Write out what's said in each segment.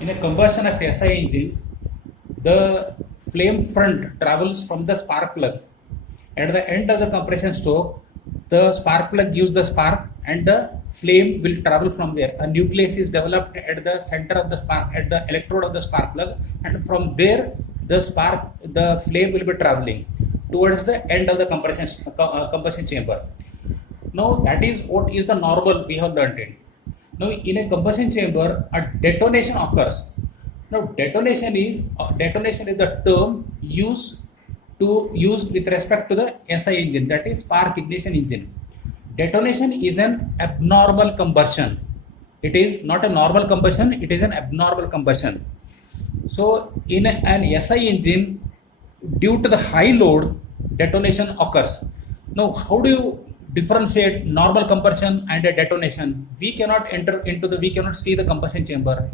In a combustion of SI engine, the flame front travels from the spark plug. At the end of the compression stroke, the spark plug gives the spark and the flame will travel from there. A nucleus is developed at the center of the spark, at the electrode of the spark plug, and from there the flame will be traveling towards the end of the combustion chamber. Now that is what is the normal we have learned it. Now in a combustion chamber, a detonation occurs. Now detonation is the term used with respect to the SI engine, that is spark ignition engine. Detonation is an abnormal combustion. It is not a normal combustion, it is an abnormal combustion. So in an SI engine, due to the high load, detonation occurs. Now how do you differentiate normal combustion and a detonation? We cannot we cannot see the combustion chamber.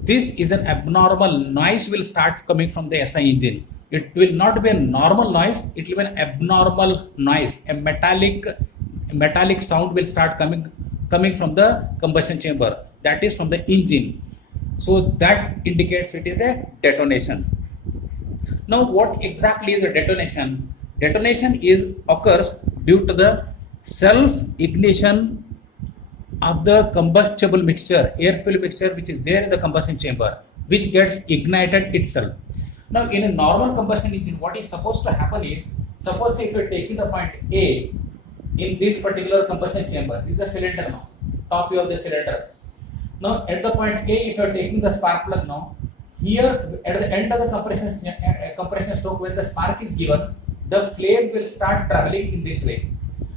This is an abnormal noise will start coming from the SI engine. It will not be a normal noise, it will be an abnormal noise. A metallic sound will start coming from the combustion chamber, that is from the engine. So that indicates it is a detonation. Now what exactly is a detonation? Detonation occurs due to the self ignition of the combustible mixture, air-fuel mixture, which is there in the combustion chamber, which gets ignited itself. Now in a normal combustion engine, what is supposed to happen is, suppose if you are taking the point A in this particular combustion chamber, this is the cylinder now, top view of the cylinder. Now at the point A, if you are taking the spark plug now, here at the end of the compression stroke, when the spark is given, the flame will start traveling in this way.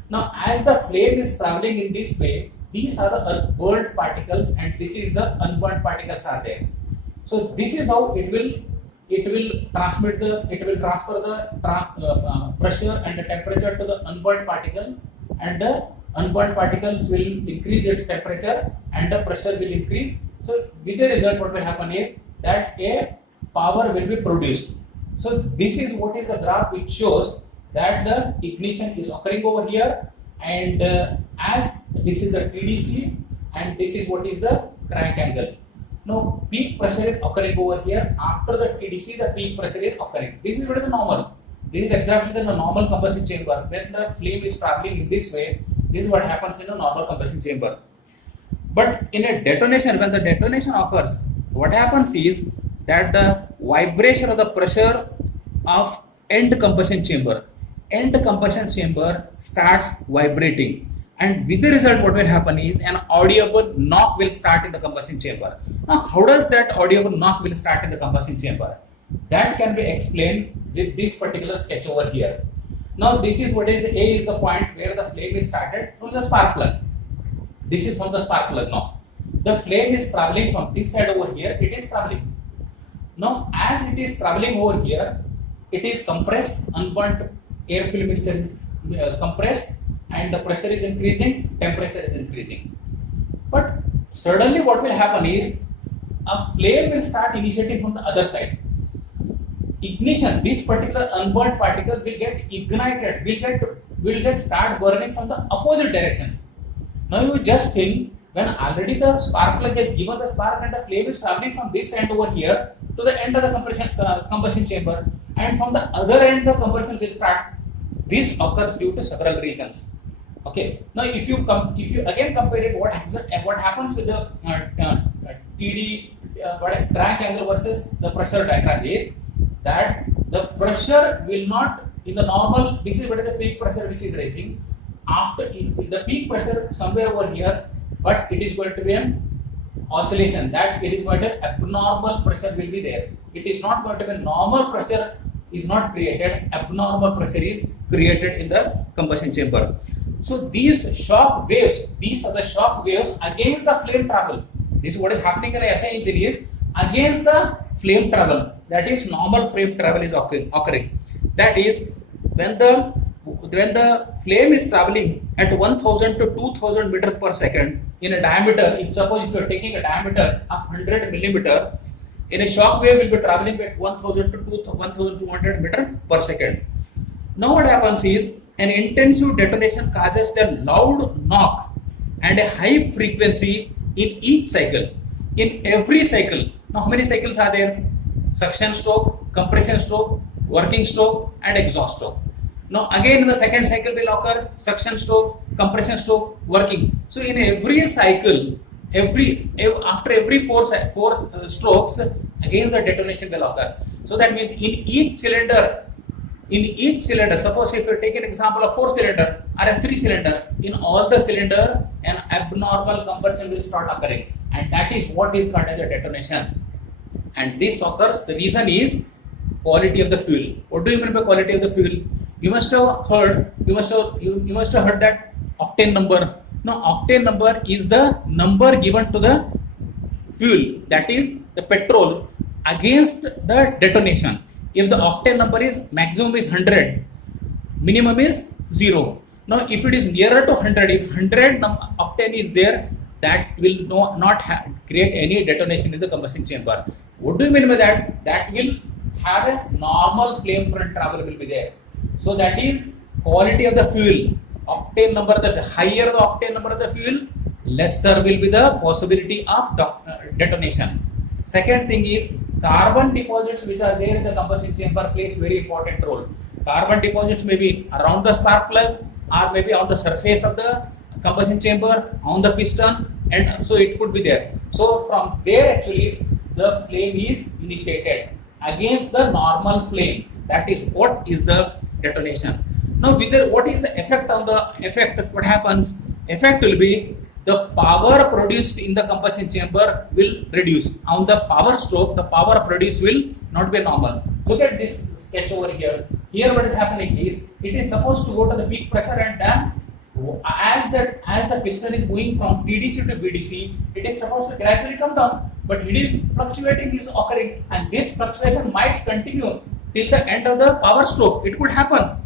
Now as the flame is traveling in this way, these are the burnt particles and this is the unburnt particles are there. So this is how it will transfer the pressure and the temperature to the unburnt particle, and the unburnt particles will increase its temperature and the pressure will increase. So with the result, what will happen is that a power will be produced. So this is what is the graph which shows that the ignition is occurring over here, and as this is the TDC and this is what is the crank angle. Now peak pressure is occurring over here. After the TDC, the peak pressure is occurring. This is what is the normal. This is exactly the normal combustion chamber. When the flame is traveling in this way, this is what happens in a normal combustion chamber. But in a detonation, when the detonation occurs, what happens is that the vibration of the pressure of end combustion chamber starts vibrating, and with the result what will happen is an audible knock will start in the combustion chamber. Now how does that audible knock will start in the combustion chamber? That can be explained with this particular sketch over here. Now this is what is A is the point where the flame is started from the spark plug. This is from the spark plug. Now the flame is traveling from this side over here, it is traveling. Now as it is traveling over here, it is compressed, unburnt air film mixture is compressed, and the pressure is increasing, temperature is increasing. But suddenly what will happen is a flame will start initiating from the other side. Ignition, this particular unburnt particle will get ignited, will get start burning from the opposite direction. Now you just think, when already the spark plug has given the spark and the flame is traveling from this end over here to the end of the combustion chamber, and from the other end the combustion will start. This occurs due to several reasons. Okay. Now if you again compare it, what happens with the crank angle versus the pressure diagram is that the pressure will not, in the normal, this is what is the peak pressure which is rising. After the peak pressure somewhere over here, but it is going to be an oscillation, that it is going to abnormal pressure will be there. It is not going to be normal pressure is not created, abnormal pressure is created in the combustion chamber. So these are the shock waves against the flame travel. This is what is happening in a SI engine is against the flame travel, that is normal flame travel is occurring. That is when the flame is traveling at 1000 to 2000 meters per second in a diameter. If suppose you are taking a diameter of 100 millimeter, in a shock wave will be traveling at 1000 to 1200 meters per second. Now what happens is an intensive detonation causes a loud knock and a high frequency in each cycle. In every cycle, Now how many cycles are there? Suction stroke, compression stroke, working stroke and exhaust stroke. Now again in the second cycle will occur suction stroke, compression stroke, working. So in every cycle, after every four strokes, again the detonation will occur. So that means in each cylinder, suppose if you take an example of 4-cylinder or a 3-cylinder, in all the cylinder an abnormal combustion will start occurring, and that is what is called as a detonation. And this occurs, the reason is quality of the fuel. What do you mean by quality of the fuel? You must have heard that octane number. Now octane number is the number given to the fuel, that is the petrol, against the detonation. If the octane number is maximum is 100, minimum is 0. Now if it is nearer to 100, if 100 octane is there, that will not create any detonation in the combustion chamber. What do you mean by that? That will have a normal flame front travel will be there. So that is quality of the fuel. Octane number, the higher the octane number of the fuel, lesser will be the possibility of detonation. Second thing is carbon deposits which are there in the combustion chamber plays very important role. Carbon deposits may be around the spark plug or maybe on the surface of the combustion chamber, on the piston, and so it could be there. So from there actually the flame is initiated against the normal flame. That is what is the detonation. Now what is the effect on the effect? What happens? Effect will be the power produced in the combustion chamber will reduce. On the power stroke, the power produced will not be normal. Look at this sketch over here. Here what is happening is, it is supposed to go to the peak pressure, and then as the piston is moving from PDC to BDC, it is supposed to gradually come down, but it is fluctuating, is occurring, and this fluctuation might continue till the end of the power stroke. It could happen.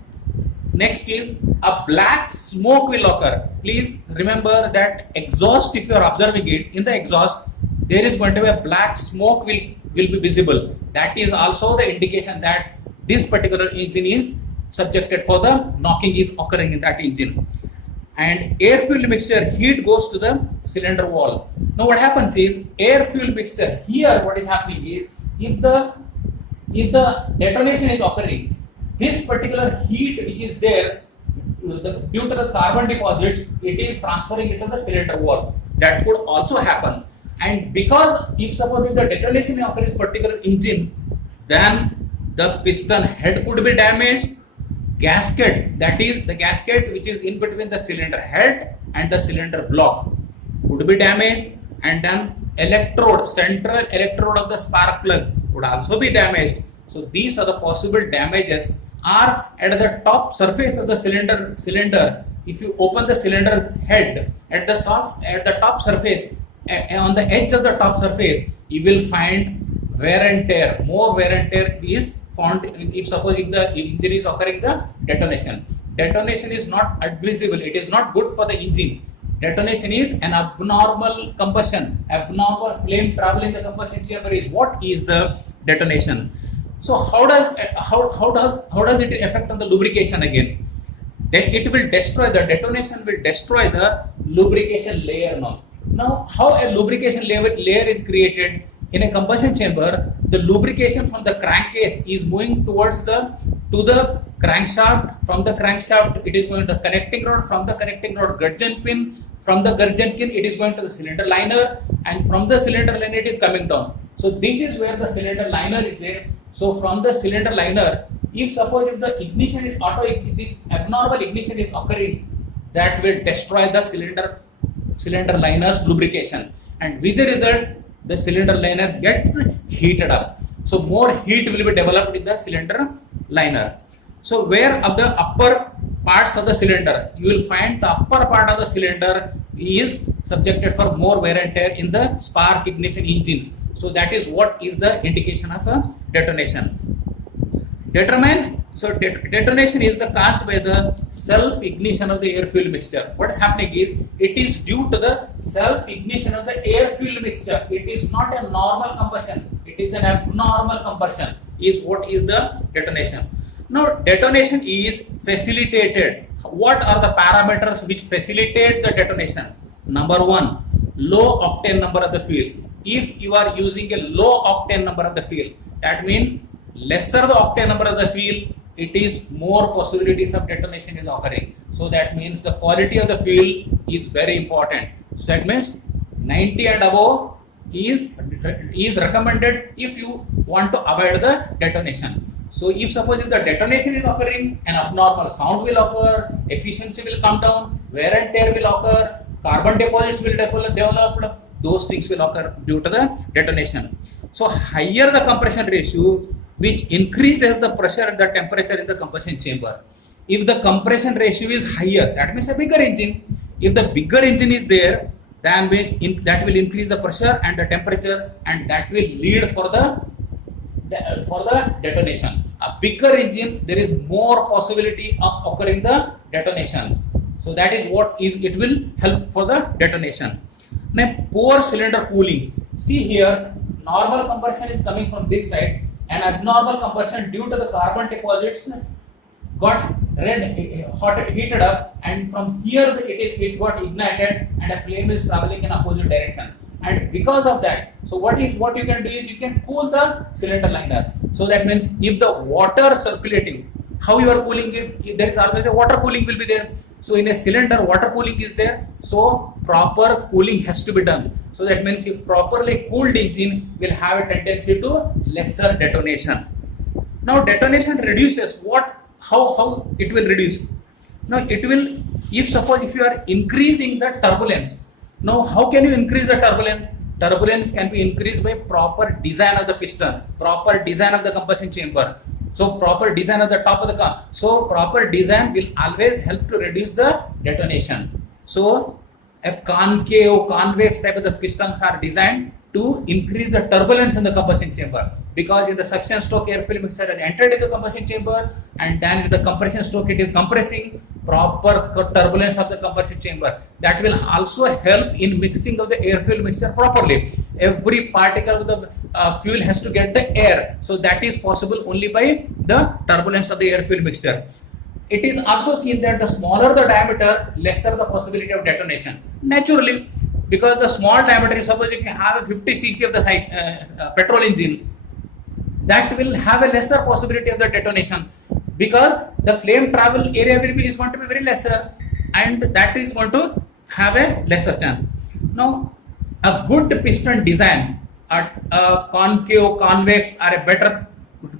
Next is a black smoke will occur. Please remember that exhaust, if you are observing it, in the exhaust there is going to be a black smoke will be visible. That is also the indication that this particular engine is subjected for the knocking is occurring in that engine. And air fuel mixture heat goes to the cylinder wall. Now what happens is, air fuel mixture here, what is happening is, if the detonation is occurring, this particular heat which is there due to the carbon deposits, it is transferring into the cylinder wall. That could also happen. And because if suppose if the detonation is occurring in particular engine, then the piston head could be damaged. Gasket, that is the gasket which is in between the cylinder head and the cylinder block, would be damaged, and then central electrode of the spark plug would also be damaged. So these are the possible damages are at the top surface of the cylinder. If you open the cylinder head at the top surface, on the edge of the top surface, you will find wear and tear. More wear and tear is found if the engine is occurring the detonation. Detonation is not advisable. It is not good for the engine. Detonation is an abnormal combustion. Abnormal flame traveling the combustion chamber is what is the detonation. So how does it affect on the lubrication again? Then it will destroy, the detonation will destroy the lubrication layer now. Now how a lubrication layer is created? In a combustion chamber, the lubrication from the crankcase is moving towards to the crankshaft. From the crankshaft, it is going to the connecting rod. From the connecting rod, gudgeon pin. From the gudgeon pin, it is going to the cylinder liner, and from the cylinder liner, it is coming down. So this is where the cylinder liner is there. So from the cylinder liner, if suppose if the ignition is this abnormal ignition is occurring, that will destroy the cylinder liner's lubrication, and with the result, the cylinder liners gets heated up. So more heat will be developed in the cylinder liner. So where of the upper parts of the cylinder, you will find the upper part of the cylinder is subjected for more wear and tear in the spark ignition engines. So that is what is the indication of a detonation. Detonation is caused by the self-ignition of the air fuel mixture. What is happening is, it is due to the self-ignition of the air fuel mixture. It is not a normal combustion. It is an abnormal combustion is what is the detonation. Now detonation is facilitated. What are the parameters which facilitate the detonation? Number one, low octane number of the fuel. if you are using a low octane number of the fuel. That means lesser the octane number of the fuel, it is more possibilities of detonation is occurring. So that means the quality of the fuel is very important. So that means 90 and above is recommended if you want to avoid the detonation. So if suppose if the detonation is occurring, an abnormal sound will occur, efficiency will come down, wear and tear will occur, carbon deposits will develop, those things will occur due to the detonation. So higher the compression ratio, which increases the pressure and the temperature in the combustion chamber. If the compression ratio is higher, that means a bigger engine. If the bigger engine is there, then that will increase the pressure and the temperature, and that will lead for the detonation. A bigger engine, there is more possibility of occurring the detonation. So that is what it will help for the detonation. Now poor cylinder cooling. See here, normal compression is coming from this side, and abnormal compression due to the carbon deposits got heated up, and from here it got ignited, and a flame is traveling in opposite direction. And because of that, so what you can do is you can cool the cylinder liner. So that means if the water circulating, how you are cooling it, there is always a water cooling will be there. So in a cylinder, water cooling is there, so proper cooling has to be done. So that means if properly cooled engine will have a tendency to lesser detonation. Now detonation reduces what? How it will reduce? Now it will, if you are increasing the turbulence. Now how can you increase the turbulence? Turbulence can be increased by proper design of the piston, proper design of the combustion chamber. So proper design of the top of the car. So proper design will always help to reduce the detonation. So a concave, convex type of the pistons are designed to increase the turbulence in the combustion chamber, because in the suction stroke air fuel mixture has entered into the combustion chamber, and then with the compression stroke it is compressing, proper turbulence of the combustion chamber. That will also help in mixing of the air fuel mixture properly. Every particle of the fuel has to get the air, so that is possible only by the turbulence of the air fuel mixture. It is also seen that the smaller the diameter, lesser the possibility of detonation. Naturally, because the small diameter, suppose if you have a 50 cc of the petrol engine, that will have a lesser possibility of the detonation, because the flame travel area is going to be very lesser, and that is going to have a lesser chance. Now, a good piston design, a concave, convex, or a better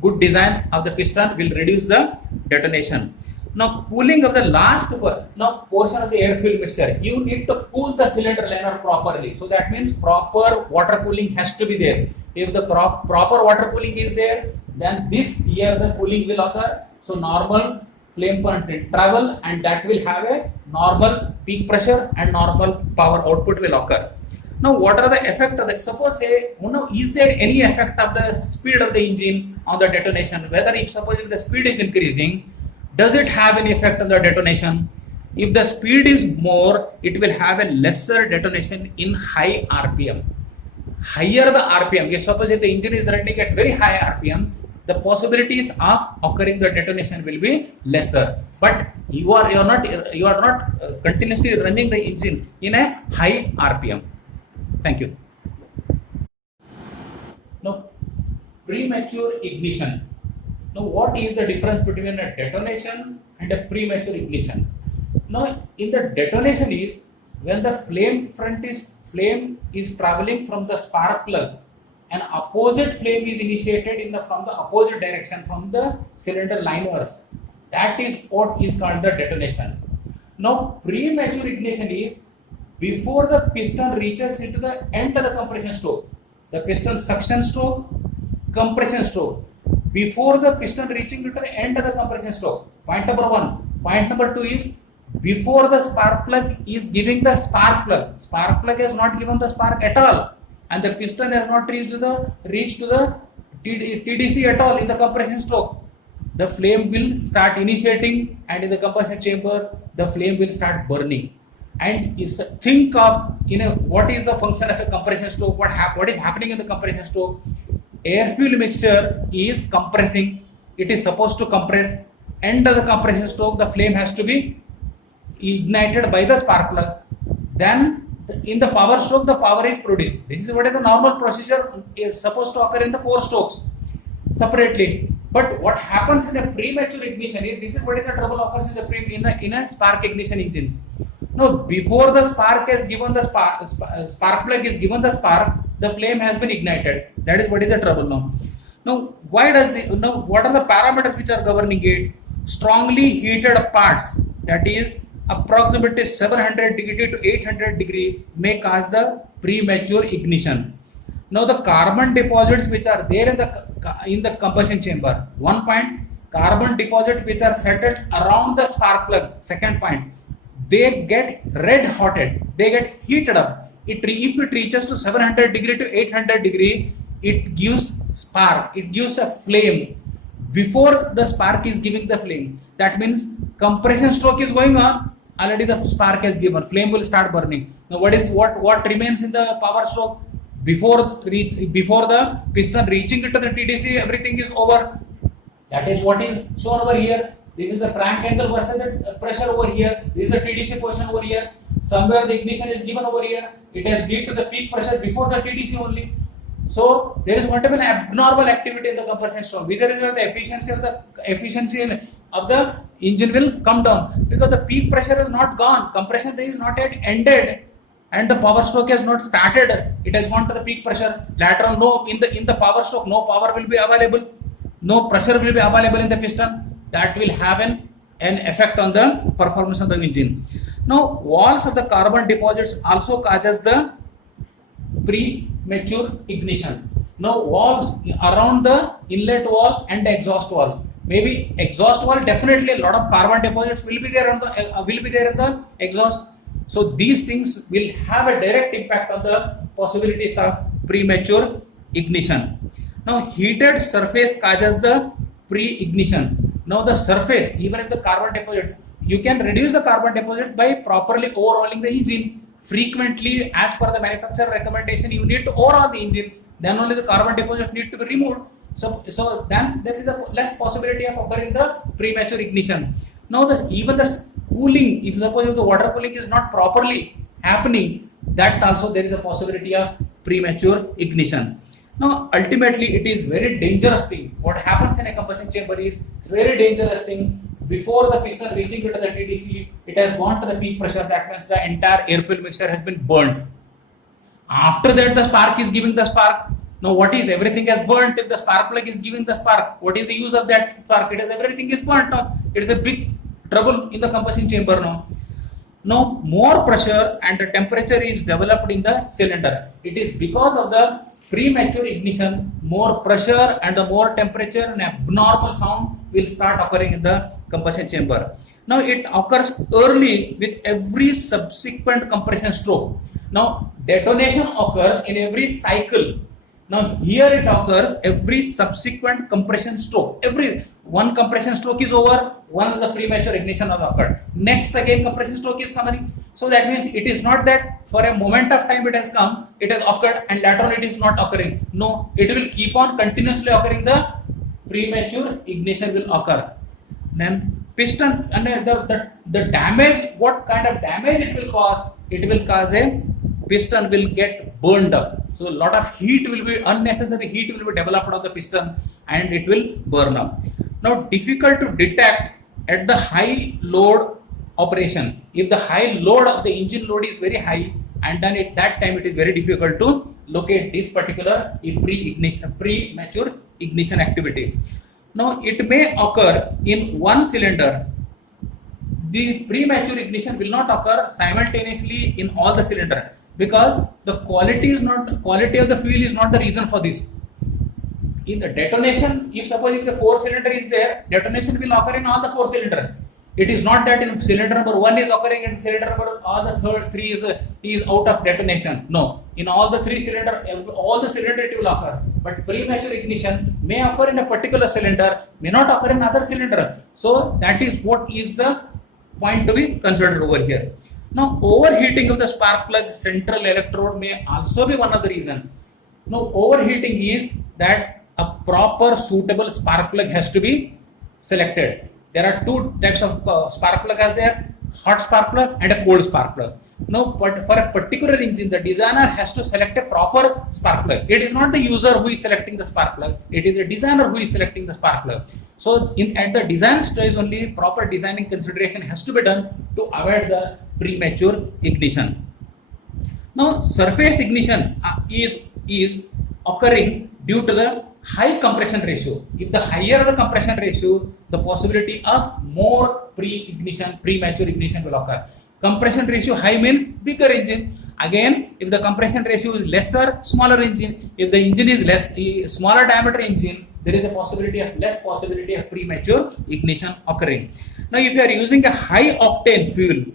good design of the piston will reduce the detonation. Now cooling of the last portion of the air fuel mixture, you need to cool the cylinder liner properly. So that means proper water cooling has to be there. If the proper water cooling is there, then this here the cooling will occur. So normal flame point will travel, and that will have a normal peak pressure and normal power output will occur. Now what are the effect of that? Suppose is there any effect of the speed of the engine on the detonation? Whether if the speed is increasing, does it have any effect on the detonation? If the speed is more, it will have a lesser detonation in high RPM. Higher the RPM, suppose if the engine is running at very high RPM, the possibilities of occurring the detonation will be lesser. But you are not continuously running the engine in a high RPM. Thank you. Now, premature ignition. Now, what is the difference between a detonation and a premature ignition? Now, in the detonation is when the flame is traveling from the spark plug, an opposite flame is initiated from the opposite direction from the cylinder liners. That is what is called the detonation. Now, premature ignition is before the piston reaches into the end of the compression stroke. The piston suction stroke, compression stroke. Before the piston reaching into the end of the compression stroke. Point number 1. Point number 2 is before the spark plug is giving the spark plug. Spark plug has not given the spark at all, and the piston has not reached to the TDC at all in the compression stroke. The flame will start initiating, and in the combustion chamber, the flame will start burning. And think of what is the function of a compression stroke? What is happening in the compression stroke? Air fuel mixture is compressing. It is supposed to compress. End of the compression stroke, the flame has to be ignited by the spark plug. Then In the power stroke, the power is produced. This is what is the normal procedure is supposed to occur in the 4 strokes separately. But what happens in the premature ignition is, this is what is the trouble occurs in the in a spark ignition engine. Now, before the spark is given the spark plug is given the spark, the flame has been ignited. That is what is the trouble now. Now, what are the parameters which are governing it? Strongly heated parts, that is approximately 700 degree to 800 degree, may cause the premature ignition. Now, the carbon deposits which are there in the combustion chamber, 1 point, carbon deposits which are settled around the spark plug, 2nd point, they get red hotted, they get heated up. If it reaches to 700 degree to 800 degree, it gives spark, it gives a flame. Before the spark is giving the flame, that means compression stroke is going on, already the spark is given, flame will start burning. Now, what remains in the power stroke? Before the piston reaching into the TDC, everything is over. That is what is shown over here. This is the crank angle versus the pressure over here. This is the TDC position over here. Somewhere the ignition is given over here. It has lead to the peak pressure before the TDC only. So there is going to be an abnormal activity in the compression stroke. With the result, the efficiency of the engine will come down because the peak pressure is not gone. Compression is not yet ended, and the power stroke has not started. It has gone to the peak pressure. Later on, in the power stroke, no power will be available. No pressure will be available in the piston. That will have an effect on the performance of the engine. Now, walls of the carbon deposits also causes the premature ignition. Now, walls around the inlet wall and the exhaust wall. Maybe exhaust wall, definitely a lot of carbon deposits will be there in the exhaust. So these things will have a direct impact on the possibilities of premature ignition. Now, heated surface causes the pre-ignition. Now, the surface, even if the carbon deposit, you can reduce the carbon deposit by properly overhauling the engine. Frequently, as per the manufacturer recommendation, you need to overhaul the engine. Then only the carbon deposit need to be removed. So then there is a less possibility of occurring the premature ignition. Now, even the cooling, if suppose the water cooling is not properly happening, that also there is a possibility of premature ignition. Now, ultimately, it is very dangerous thing. What happens in a combustion chamber is it's very dangerous thing. Before the piston reaching into the TDC, it has gone to the peak pressure. That means the entire air-fuel mixture has been burned. After that, the spark is giving the spark. Now, what is everything has burnt? If the spark plug is giving the spark, what is the use of that spark? It is everything is burnt now. It is a big trouble in the combustion chamber now. Now, more pressure and the temperature is developed in the cylinder. It is because of the premature ignition, more pressure and the more temperature and abnormal sound will start occurring in the combustion chamber. Now, it occurs early with every subsequent compression stroke. Now, detonation occurs in every cycle. Now, here it occurs every subsequent compression stroke. Every one compression stroke is over, once the premature ignition has occurred. Next again compression stroke is coming. So that means it is not that for a moment of time it has come, it has occurred and later on it is not occurring. No, it will keep on continuously occurring. The premature ignition will occur. Then piston and the damage, what kind of damage it will cause? It will cause a piston will get burned up. So a lot of heat will be, unnecessary heat will be developed on the piston and it will burn up. Now, difficult to detect at the high load operation. If the high load of the engine load is very high, and then at that time it is very difficult to locate this particular premature ignition activity. Now, it may occur in one cylinder. The premature ignition will not occur simultaneously in all the cylinder because the quality of the fuel is not the reason for this. In the detonation, if the 4-cylinder is there, detonation will occur in all the 4 cylinder. It is not that in cylinder number 1 is occurring and cylinder number all the 3 is out of detonation. No, in all the 3 cylinder, all the cylinder it will occur. But premature ignition may occur in a particular cylinder, may not occur in other cylinder. So that is what is the point to be considered over here. Now, overheating of the spark plug central electrode may also be one of the reason. Now, overheating is that a proper suitable spark plug has to be selected. There are 2 types of spark plug as there, hot spark plug and a cold spark plug. Now, but for a particular engine, the designer has to select a proper spark plug. It is not the user who is selecting the spark plug. It is a designer who is selecting the spark plug. So, at the design stage only, proper designing consideration has to be done to avoid the premature ignition. Now, surface ignition is occurring due to the high compression ratio. If the higher the compression ratio, the possibility of more premature ignition will occur. Compression ratio high means bigger engine. Again, if the compression ratio is lesser, smaller engine. If the engine is smaller diameter engine, there is a less possibility of premature ignition occurring. Now, if you are using a high octane fuel,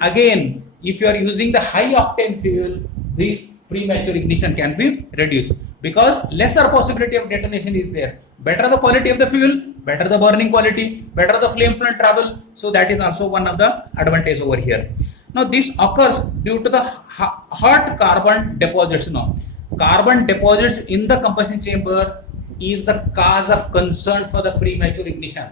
again, if you are using the high octane fuel, this premature ignition can be reduced because lesser possibility of detonation is there. Better the quality of the fuel, better the burning quality, better the flame front travel. So that is also one of the advantage over here. Now this occurs due to the hot carbon deposits. Now carbon deposits in the combustion chamber is the cause of concern for the premature ignition.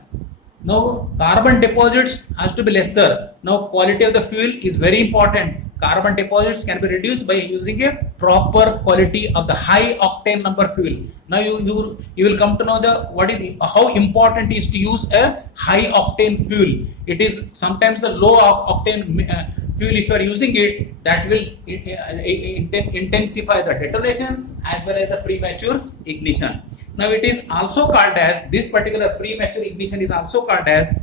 Now carbon deposits has to be lesser. Now quality of the fuel is very important. Carbon deposits can be reduced by using a proper quality of the high octane number fuel. Now you will come to know how important it is to use a high octane fuel. It is sometimes the low octane fuel, if you are using it, that will intensify the detonation as well as the premature ignition. Now it is also called as, this particular premature ignition is also called as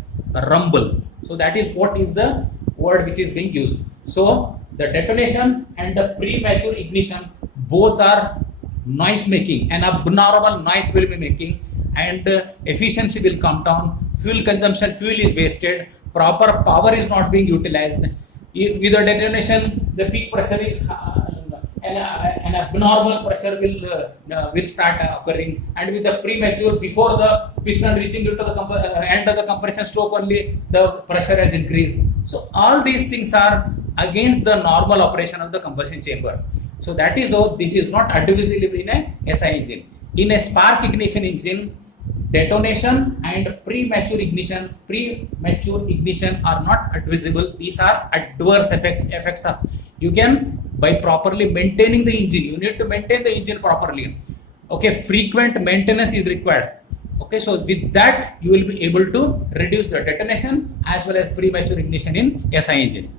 rumble. So that is what is the word which is being used. So the detonation and the premature ignition both are noise making, and abnormal noise will be making, and efficiency will come down, fuel consumption, fuel is wasted, proper power is not being utilized. With the detonation, the peak pressure is an abnormal pressure will start occurring, and with the premature, before the piston reaching to the end of the compression stroke only, the pressure has increased. So all these things are against the normal operation of the combustion chamber. So that is how this is not advisable in a SI engine. In a spark ignition engine, detonation and premature ignition are not advisable. These are adverse effects of. You can, by properly maintaining the engine, you need to maintain the engine properly. Okay, frequent maintenance is required. Okay, so with that you will be able to reduce the detonation as well as premature ignition in SI engine.